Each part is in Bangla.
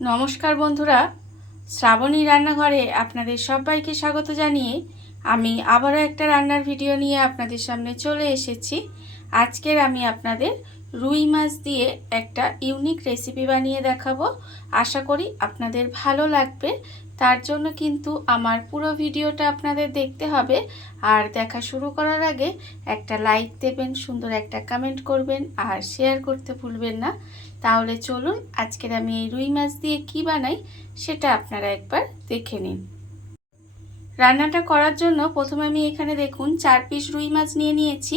নমস্কার বন্ধুরা, শ্রাবণী রান্নাঘরে আপনাদের সবাইকে স্বাগত জানিয়ে আমি আবারও একটা রান্নার ভিডিও নিয়ে আপনাদের সামনে চলে এসেছি। আজকের আমি আপনাদের রুই মাছ দিয়ে একটা ইউনিক রেসিপি বানিয়ে দেখাবো। আশা করি আপনাদের ভালো লাগবে। তার জন্য কিন্তু আমার পুরো ভিডিওটা আপনাদের দেখতে হবে। আর দেখা শুরু করার আগে একটা লাইক দেবেন, সুন্দর একটা কমেন্ট করবেন আর শেয়ার করতে ভুলবেন না। তাহলে চলুন আজকের আমি এই রুই মাছ দিয়ে কি বানাই সেটা আপনারা একবার দেখে নিন। রান্নাটা করার জন্য প্রথমে আমি এখানে দেখুন 4 পিস রুই মাছ নিয়ে নিয়েছি।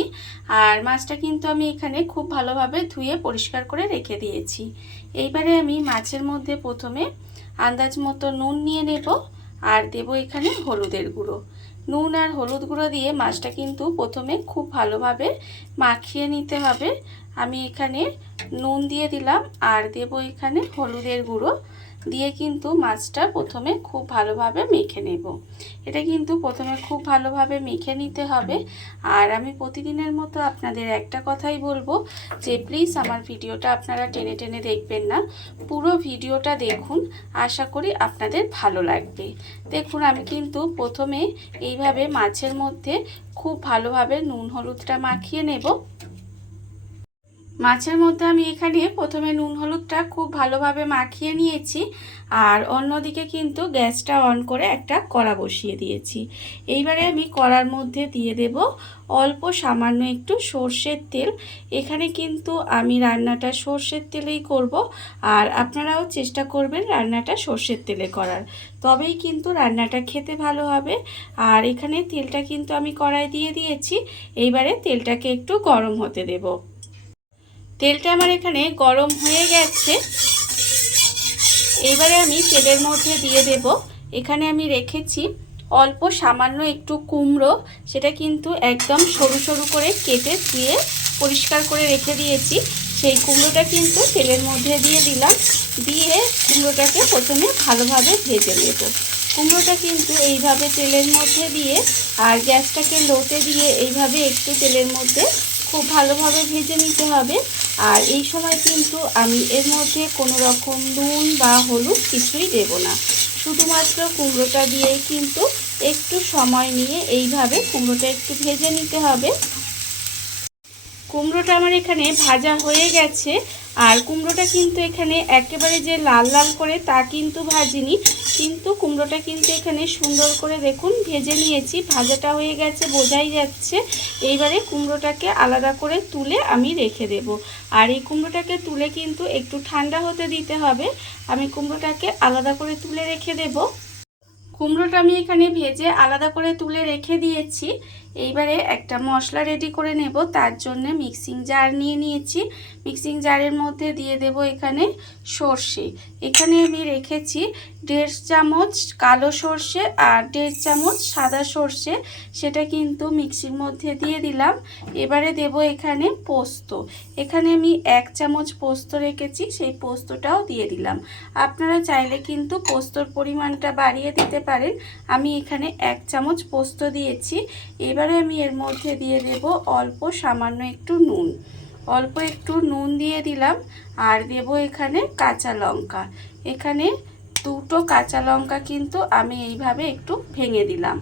আর মাছটা কিন্তু আমি এখানে খুব ভালোভাবে ধুয়ে পরিষ্কার করে রেখে দিয়েছি। এইবারে আমি মাছের মধ্যে প্রথমে আন্দাজ মতো নুন নিয়ে নেব আর দেব এখানে হলুদের গুঁড়ো। নুন আর হলুদ গুঁড়ো দিয়ে মাছটা কিন্তু প্রথমে খুব ভালোভাবে মাখিয়ে নিতে হবে। আমি এখানে নুন দিয়ে দিলাম আর দেব এখানে হলুদের গুঁড়ো দিয়ে কিন্তু মাছটা প্রথমে খুব ভালোভাবে মেখে নেব। এটা কিন্তু প্রথমে খুব ভালোভাবে মেখে নিতে হবে। আর আমি প্রতিদিনের মতো আপনাদের একটা কথাই বলবো যে প্লিজ আমার ভিডিওটা আপনারা টেনে টেনে দেখবেন না, পুরো ভিডিওটা দেখুন, আশা করি আপনাদের ভালো লাগবে। দেখুন আমি কিন্তু প্রথমে এইভাবে মাছের মধ্যে খুব ভালোভাবে নুন হলুদটা মাখিয়ে নেব। মাছের মধ্যে আমি এখানে প্রথমে নুন হলুদটা খুব ভালোভাবে মাখিয়ে নিয়েছি। আর অন্যদিকে কিন্তু গ্যাসটা অন করে একটা কড়া বসিয়ে দিয়েছি। এইবারে আমি কড়ার মধ্যে দিয়ে দেব অল্প সামান্য একটু সর্ষের তেল। এখানে কিন্তু আমি রান্নাটা সর্ষের তেলেই করব। আর আপনারাও চেষ্টা করবেন রান্নাটা সর্ষের তেলে করার, তবেই কিন্তু রান্নাটা খেতে ভালো হবে। আর এখানে তেলটা কিন্তু আমি কড়াই দিয়ে দিয়েছি। এইবারে তেলটাকে একটু গরম হতে দেব। তেলটা আমার এখানে গরম হয়ে গেছে। এইবারে আমি তেলের মধ্যে দিয়ে দেব, এখানে আমি রেখেছি অল্প সামান্য একটু কুমড়ো। সেটা কিন্তু একদম সরু সরু করে কেটে ধুয়ে পরিষ্কার করে রেখে দিয়েছি। সেই কুমড়োটা কিন্তু তেলের মধ্যে দিয়ে দিলাম। দিয়ে কুমড়োটাকে প্রথমে ভালোভাবে ভেজে নেব। কুমড়োটা কিন্তু এইভাবে তেলের মধ্যে দিয়ে আর গ্যাসটাকে লোতে দিয়ে এইভাবে একটু তেলের মধ্যে খুব ভালোভাবে ভেজে নিতে হবে। আর এই সময় কিন্তু আমি এর মধ্যে কোনো রকম নুন বা হলুদ কিছুই দেব না, শুধুমাত্র কুমড়োটা দিয়েই কিন্তু একটু সময় নিয়ে এইভাবে কুমড়োটা একটু ভেজে নিতে হবে। কুমড়োটা আমার এখানে ভাজা হয়ে গেছে। আর কুমড়োটা কিন্তু এখানে একেবারে যে লাল লাল করে তা কিন্তু ভাজিনি, কিন্তু কুমড়োটা কিন্তু এখানে সুন্দর করে দেখুন ভেজে নিয়েছি, ভাজাটা হয়ে গেছে বোঝাই যাচ্ছে। এইবারে কুমড়োটাকে আলাদা করে তুলে আমি রেখে দেব। আর এই কুমড়োটাকে তুলে কিন্তু একটু ঠান্ডা হতে দিতে হবে। আমি কুমড়োটাকে আলাদা করে তুলে রেখে দেব। কুমড়োটা আমি এখানে ভেজে আলাদা করে তুলে রেখে দিয়েছি। এইবারে একটা মশলা রেডি করে নেব। তার জন্য মিক্সিং জার নিয়ে নিয়েছি। মিক্সিং জারের মধ্যে দিয়ে দেব এখানে সর্ষে। এখানে আমি রেখেছি 1.5 চামচ কালো সর্ষে আর 1.5 চামচ সাদা সর্ষে। সেটা কিন্তু মিক্সির মধ্যে দিয়ে দিলাম। এবারে দেব এখানে পোস্ত। এখানে আমি 1 চামচ পোস্ত রেখেছি, সেই পোস্তটাও দিয়ে দিলাম। আপনারা চাইলে কিন্তু পোস্তর পরিমাণটা বাড়িয়ে দিতে পারেন। আমি এখানে 1 চামচ পোস্ত দিয়েছি। এবারে আমি এর মধ্যে দিয়ে দেব অল্প সামান্য একটু নুন। অল্প একটু নুন দিয়ে দিলাম। আর দেব এখানে কাঁচা লঙ্কা। এখানে 2টো কাঁচা লঙ্কা কিন্তু আমি এইভাবে একটু ভেঙে দিলাম।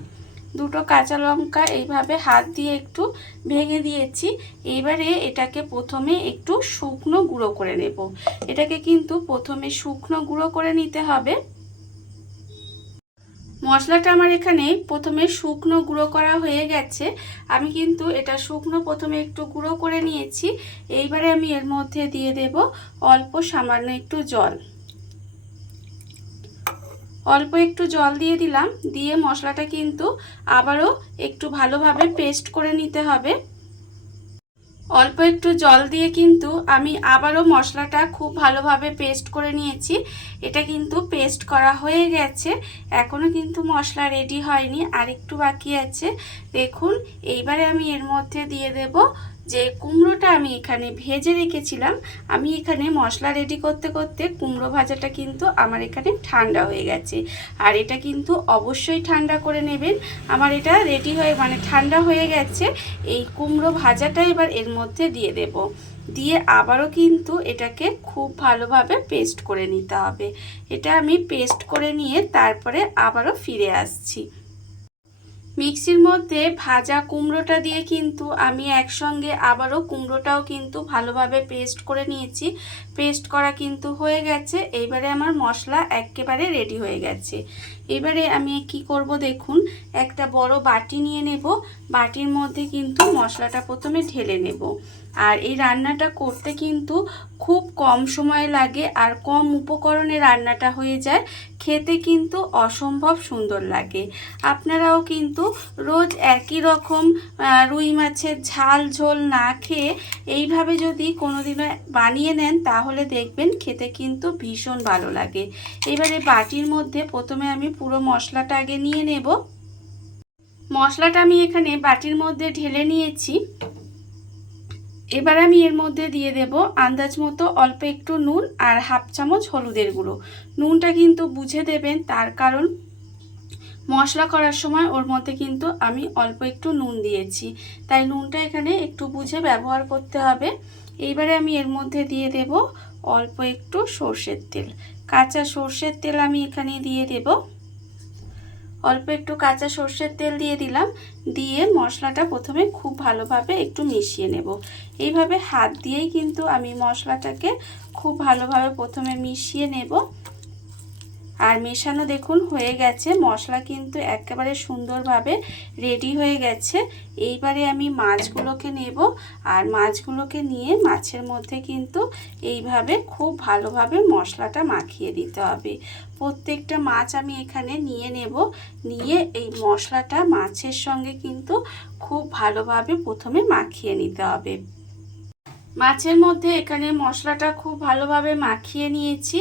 2টো কাঁচা লঙ্কা এইভাবে হাত দিয়ে একটু ভেঙে দিয়েছি। এইবারে এটাকে প্রথমে একটু শুকনো গুঁড়ো করে নেব। এটাকে কিন্তু প্রথমে শুকনো গুঁড়ো করে নিতে হবে। মশলাটা আমার এখানে প্রথমে শুকনো গুঁড়ো করা হয়ে গেছে। আমি কিন্তু এটা শুকনো প্রথমে একটু গুঁড়ো করে নিয়েছি। এইবারে আমি এর মধ্যে দিয়ে দেব অল্প সামান্য একটু জল। অল্প একটু জল দিয়ে দিলাম। দিয়ে মশলাটা কিন্তু আবারও একটু ভালোভাবে পেস্ট করে নিতে হবে। অল্প একটু জল দিয়ে কিন্তু আমি আবারও মশলাটা খুব ভালোভাবে পেস্ট করে নিয়েছি। এটা কিন্তু পেস্ট করা হয়ে গেছে। এখনও কিন্তু মশলা রেডি হয়নি, আর একটু বাকি আছে। দেখুন এইবারে আমি এর মধ্যে দিয়ে দেব যে কুমড়োটা আমি এখানে ভেজে রেখেছিলাম। আমি এখানে মশলা রেডি করতে করতে কুমড়ো ভাজাটা কিন্তু আমার এখানে ঠান্ডা হয়ে গেছে। আর এটা কিন্তু অবশ্যই ঠান্ডা করে নেবেন। আমার এটা রেডি হয়ে ঠান্ডা হয়ে গেছে। এই কুমড়ো ভাজাটা এবার এর মধ্যে দিয়ে দেব। দিয়ে আবারও কিন্তু এটাকে খুব ভালোভাবে পেস্ট করে নিতে হবে। এটা আমি পেস্ট করে নিয়ে তারপরে আবারও ফিরে আসছি। মিক্সির মধ্যে ভাজা কুমড়োটা দিয়ে কিন্তু আমি একসঙ্গে আবারও কুমড়োটাও কিন্তু ভালোভাবে পেস্ট করে নিয়েছি। পেস্ট করা কিন্তু হয়ে গেছে। এইবারে আমার মশলা একেবারে রেডি হয়ে গেছে। এবারে আমি কি করব দেখুন, একটা বড় বাটি নিয়ে নেব। বাটির মধ্যে কিন্তু মশলাটা প্রথমে ঢেলে নেব। আর এই রান্নাটা করতে কিন্তু খুব কম সময় লাগে আর কম উপকরণে রান্নাটা হয়ে যায়, খেতে কিন্তু অসম্ভব সুন্দর লাগে। আপনারাও কিন্তু রোজ একই রকম রুই মাছের ঝাল ঝোল না খেয়ে এইভাবে যদি কোনোদিনও বানিয়ে নেন তাহলে দেখবেন খেতে কিন্তু ভীষণ ভালো লাগে। এবারে বাটির মধ্যে প্রথমে আমি পুরো মশলাটা আগে নিয়ে নেব। মশলাটা আমি এখানে বাটির মধ্যে ঢেলে নিয়েছি। এবার আমি এর মধ্যে দিয়ে দেব আন্দাজ মতো অল্প একটু নুন আর হাফ চামচ হলুদের গুঁড়ো। নুনটা কিন্তু বুঝে দেবেন, তার কারণ মশলা করার সময় ওর মধ্যে কিন্তু আমি অল্প একটু নুন দিয়েছি, তাই নুনটা এখানে একটু বুঝে ব্যবহার করতে হবে। এইবারে আমি এর মধ্যে দিয়ে দেব অল্প একটু সর্ষের তেল। কাঁচা সর্ষের তেল আমি এখানে দিয়ে দেব। অল্প একটু কাঁচা সর্ষের তেল দিয়ে দিলাম। দিয়ে মশলাটা প্রথমে খুব ভালোভাবে একটু মিশিয়ে নেব। এইভাবে হাত দিয়েই কিন্তু আমি মশলাটাকে খুব ভালোভাবে প্রথমে মিশিয়ে নেব। আর মেশানো দেখুন হয়ে গেছে, মশলা কিন্তু একেবারে সুন্দরভাবে রেডি হয়ে গেছে। এইবারে আমি মাছগুলোকে নেব আর মাছগুলোকে নিয়ে মাছের মধ্যে কিন্তু এইভাবে খুব ভালোভাবে মশলাটা মাখিয়ে দিতে হবে। প্রত্যেকটা মাছ আমি এখানে নিয়ে নেব। নিয়ে এই মশলাটা মাছের সঙ্গে কিন্তু খুব ভালোভাবে প্রথমে মাখিয়ে নিতে হবে। মাছের মধ্যে এখানে মশলাটা খুব ভালোভাবে মাখিয়ে নিয়েছি।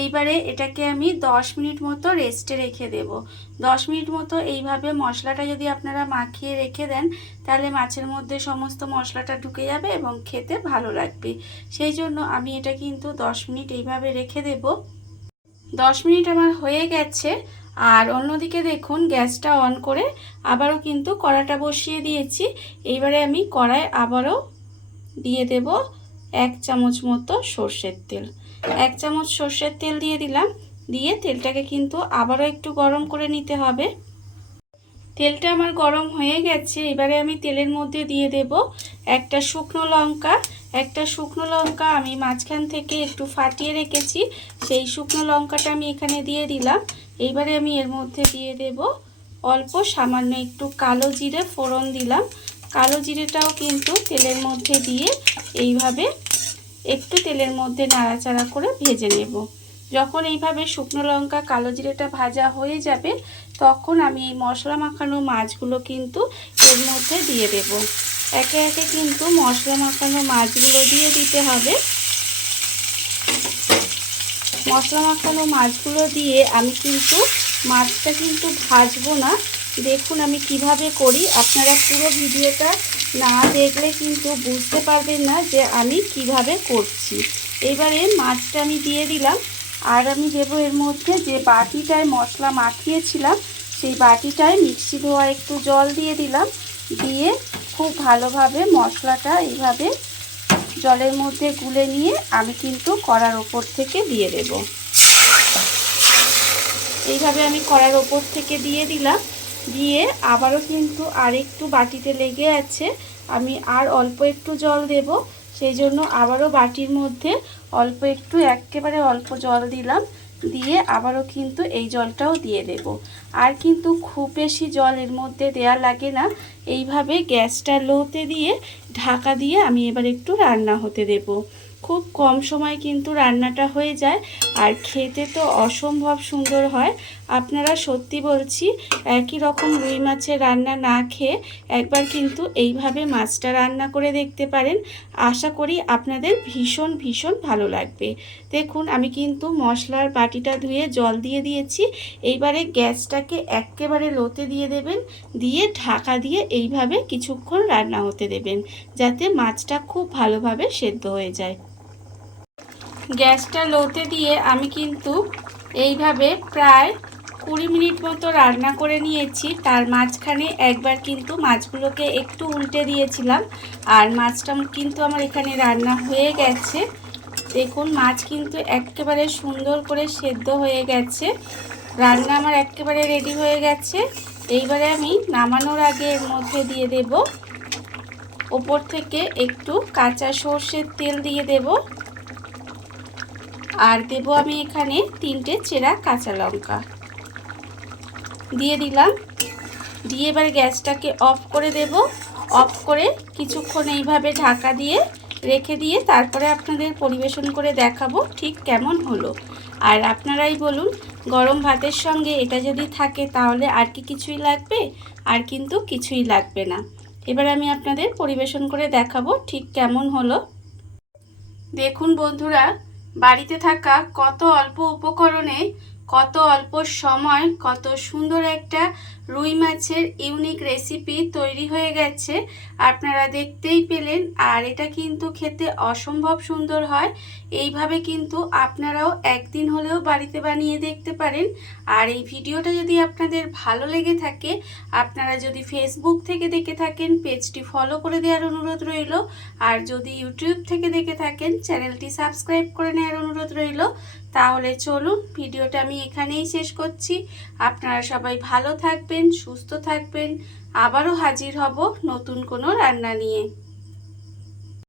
এইবারে এটাকে আমি 10 মিনিট মতো রেস্টে রেখে দেব। 10 মিনিট মতো এইভাবে মশলাটা যদি আপনারা মাখিয়ে রেখে দেন তাহলে মাছের মধ্যে সমস্ত মশলাটা ঢুকে যাবে এবং খেতে ভালো লাগবে। সেই জন্য আমি এটা কিন্তু 10 মিনিট এইভাবে রেখে দেব। 10 মিনিট আমার হয়ে গেছে। আর অন্যদিকে দেখুন গ্যাসটা অন করে আবারও কিন্তু কড়াটা বসিয়ে দিয়েছি। এইবারে আমি কড়ায় আবারও দিয়ে দেব 1 চামচ মতো সর্ষের তেল। 1 চামচ সর্ষের তেল দিয়ে দিলাম। দিয়ে তেলটাকে কিন্তু আবারও একটু গরম করে নিতে হবে। তেলটা আমার গরম হয়ে গেছে। এবারে আমি তেলের মধ্যে দিয়ে দেব একটা শুকনো লঙ্কা। একটা শুকনো লঙ্কা আমি মাঝখান থেকে একটু ফাটিয়ে রেখেছি, সেই শুকনো লঙ্কাটা আমি এখানে দিয়ে দিলাম। এইবারে আমি এর মধ্যে দিয়ে দেব অল্প সামান্য একটু কালো জিরে ফোড়ন দিলাম। কালো জিরেটাও কিন্তু তেলের মধ্যে দিয়ে এইভাবে একটু তেলের মধ্যে নাড়াচাড়া করে ভেজে নেব। যখন এইভাবে শুকনো লঙ্কা কালো জিরেটা ভাজা হয়ে যাবে তখন আমি এই মশলা মাখানো মাছগুলো কিন্তু এর মধ্যে দিয়ে দেব। একে একে কিন্তু মশলা মাখানো মাছগুলো দিয়ে দিতে হবে। মশলা মাখানো মাছগুলো দিয়ে আমি কিন্তু মাছটা কিন্তু ভাজবো না। দেখুন আমি কিভাবে করি, আপনারা পুরো ভিডিওটা না দেখলে কিন্তু বুঝতে পারবেন না যে আমি কিভাবে করছি। এবারে মাছটা আমি দিয়ে দিলাম। আর আমি দেবো এর মধ্যে যে বাটিটায় মশলা মাখিয়েছিলাম সেই বাটিটায় মিক্সি ধোয়া একটু জল দিয়ে দিলাম। দিয়ে খুব ভালোভাবে মশলাটা এইভাবে জলের মধ্যে গুলে নিয়ে আমি কিন্তু কড়ার ওপর থেকে দিয়ে দেব। এইভাবে আমি কড়ার ওপর থেকে দিয়ে দিলাম। দিয়ে আবারও কিন্তু আরেকটু বাটিতে লেগে আছে, আমি আর অল্প একটু জল দেব। সেই জন্য আবারও বাটির মধ্যে অল্প একটু একেবারে অল্প জল দিলাম। দিয়ে আবারও কিন্তু এই জলটাও দিয়ে দেব। আর কিন্তু খুব বেশি জল এর মধ্যে দেয়া লাগে না। এইভাবে গ্যাসটা লোতে দিয়ে ঢাকা দিয়ে আমি এবার একটু রান্না হতে দেব। খুব কম সময় কিন্তু রান্নাটা হয়ে যায় আর খেতে তো অসম্ভব সুন্দর হয়। আপনারা সত্যি বলছি একই রকম রুই মাছের রান্না না খেয়ে একবার কিন্তু এইভাবে মাছটা রান্না করে দেখতে পারেন। আশা করি আপনাদের ভীষণ ভীষণ ভালো লাগবে। দেখুন আমি কিন্তু মশলার বাটিটা ধুয়ে জল দিয়ে দিয়েছি। এইবারে গ্যাসটাকে একেবারে লোতে দিয়ে দেবেন। দিয়ে ঢাকা দিয়ে এইভাবে কিছুক্ষণ রান্না হতে দেবেন যাতে মাছটা খুব ভালোভাবে সেদ্ধ হয়ে যায়। গ্যাসটা লোতে দিয়ে আমি কিন্তু এইভাবে প্রায় 20 মিনিট মতো রান্না করে নিয়েছি। তার মাঝখানে একবার কিন্তু মাছগুলোকে একটু উল্টে দিয়েছিলাম, আর মাছটা কিন্তু আমার এখানে রান্না হয়ে গেছে। দেখুন মাছ কিন্তু একেবারে সুন্দর করে সেদ্ধ হয়ে গেছে, রান্না আমার একেবারে রেডি হয়ে গেছে। এইবারে আমি নামানোর আগে এর মধ্যে দিয়ে দেব ওপর থেকে একটু কাঁচা সর্ষের তেল দিয়ে দেব, আর দেব আমি এখানে 3টে চেরা কাঁচা লঙ্কা দিয়ে দিলাম। দিয়ে এবার গ্যাসটাকে অফ করে দেব। অফ করে কিছুক্ষণ এইভাবে ঢাকা দিয়ে রেখে দিয়ে তারপরে আপনাদের পরিবেশন করে দেখাবো ঠিক কেমন হলো। আর আপনারাই বলুন, গরম ভাতের সঙ্গে এটা যদি থাকে তাহলে আর কি কিছুই লাগবে? আর কিন্তু কিছুই লাগবে না। এবার আমি আপনাদের পরিবেশন করে দেখাবো ঠিক কেমন হলো। দেখুন বন্ধুরা, বাড়িতে থাকা কত অল্প উপকরণে কত অল্প সময় কত সুন্দর একটা রুই মাছের ইউনিক রেসিপি তৈরি হয়ে গেছে, আপনারা দেখতেই পেলেন। আর এটা কিন্তু খেতে অসম্ভব সুন্দর হয়। এইভাবে কিন্তু আপনারাও একদিন হলেও বাড়িতে বানিয়ে দেখতে পারেন। আর এই ভিডিওটা যদি আপনাদের ভালো লেগে থাকে, আপনারা যদি ফেসবুক থেকে দেখে থাকেন পেজটি ফলো করে দেওয়ার অনুরোধ রইল। আর যদি ইউটিউব থেকে দেখে থাকেন চ্যানেলটি সাবস্ক্রাইব করে নেওয়ার অনুরোধ রইল। তাহলে চলুন ভিডিওটা আমি এখানেই শেষ করছি। আপনারা সবাই ভালো থাকবেন, সুস্থ থাকবেন। আবারও হাজির হব নতুন কোনো রান্না নিয়ে।